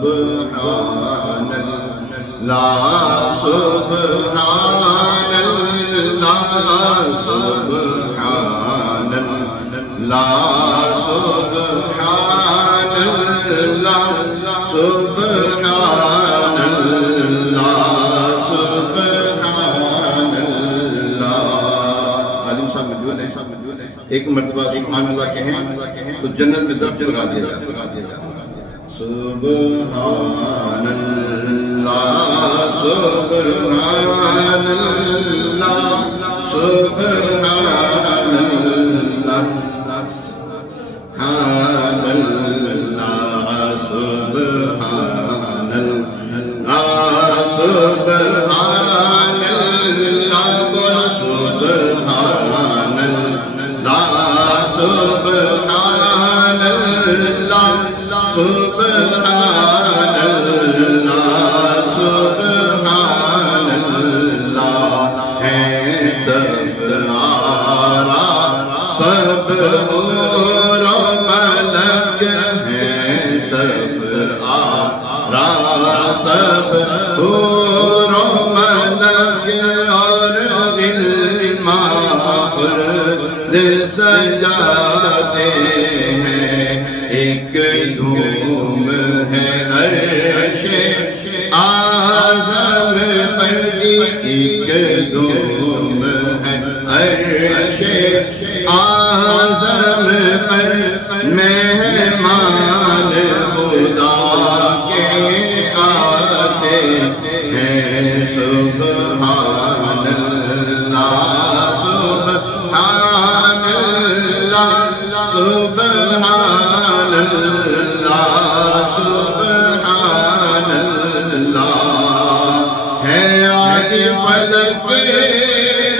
سبحان اللہ سبحان اللہ سبحان اللہ سبحان اللہ سبحان اللہ سبحان اللہ۔ عالم صاحب موجود ہیں، ایک مرتبہ سبحان اللہ کہیں تو جنت میں درجہ لگا دیا جائے۔ سبحان اللہ سبحان اللہ سبحان اللہ سبحان اللہ سبحان اللہ سبحان اللہ سبحان اللہ سبحان اللہ سبحان اللہ سبحان اللہ ہے سب آرا سب حور و ملک ہے سب آرا سب حور و ملک اور علما خود سجاتے ہیں۔ ایک دھوم ہے عرش اعظم پر، ایک دھوم ہے عرش اعظم پر، مہمان خدا کے آتے ہیں۔ سبحان اللہ سبحان اللہ سبحان اللہ سبحان اللہ ہے آج فلک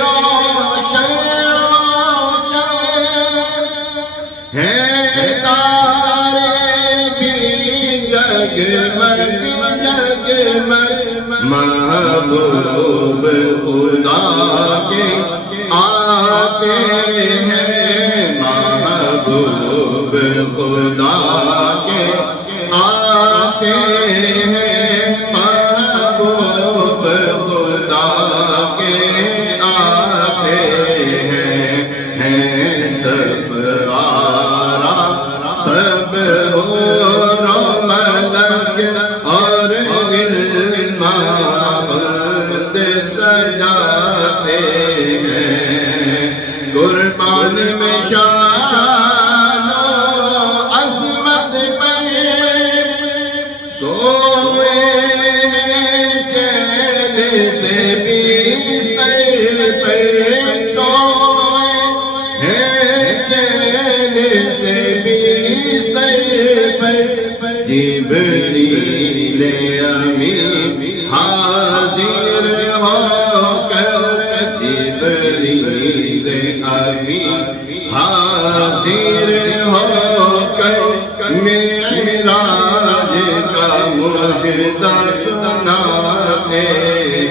روشن ہے تارے بھی جگمگ جگمگ، محبوب خدا کے آتے ہیں، محبوب خدا کے آتے ہیں، محبوب خدا کے آتے ہیں سب آرا سب حور و ملک اور علما خود سجاتے ہیں۔ قربان میں شان و عظمت پر سوئے ہیں چین سے بستر پر، سوئے ہیں چین سے بستر پر، جبریل امین حاضر ہو کر، جبریل امین حاضر ہو کر معراج کا مجدہ سناتے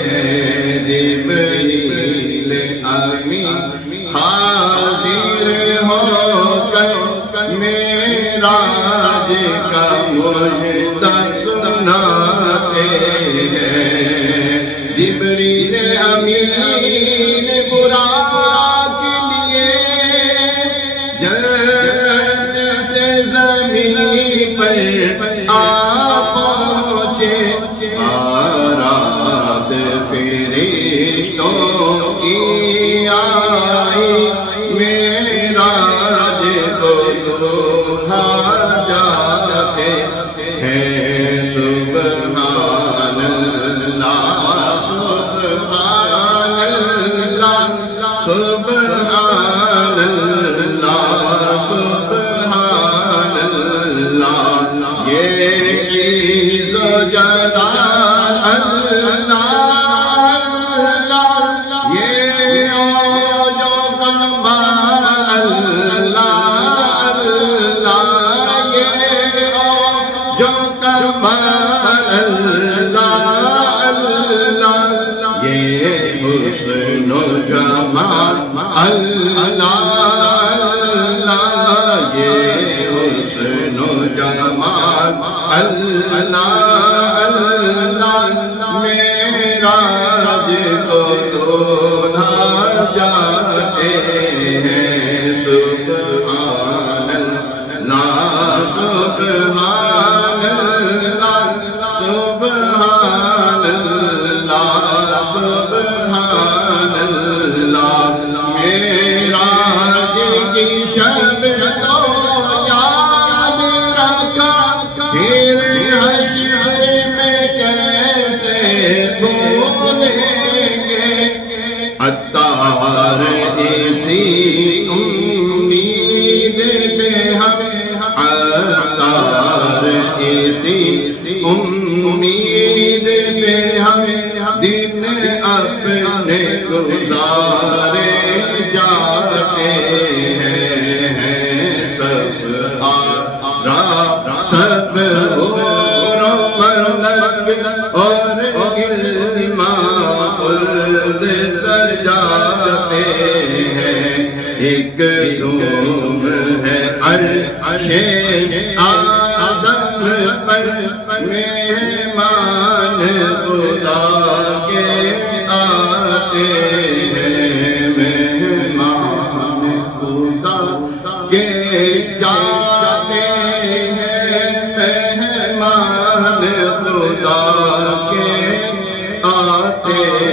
ہیں۔ جبریل امین حاضر ہو کر معراج کا مجدہ سناتے ہیں۔ جبریل امین براق لیے جنت سے زمین پر آ پہنچے، بارات فرشتوں کی آئی، معراج کو دلہا جاتے ہیں۔ سبحان اللہ سبحان اللہ سبحان اللہ سبحان اللہ، یہ عز و جلال اللہ، یہ عوج و کمال اللہ، یہ عوج و کمال اللہ، یہ حسن و جمال اللہ، یہ حسن و جمال اللہ اللہ معراج کو دولہا جاتے ہیں سبحان اللہ سبحان اللہ سبحان اللہ سبحان اللہ معراج کی شب تو یاد رکھا پھر حشر میں کیسے بھولیں گے عطار اسی امید پہ ہم عطار اسی امید پہ ہم دن اپنے گزارے جاتے ہیں سب آرا سب اور علم خلد سجاتے ہیں ایک روم ہے عرش اعظم پر مہمان خدا کے آتے ہیں مہمان خدا کے جاتے ہیں مہمان خدا کے آتے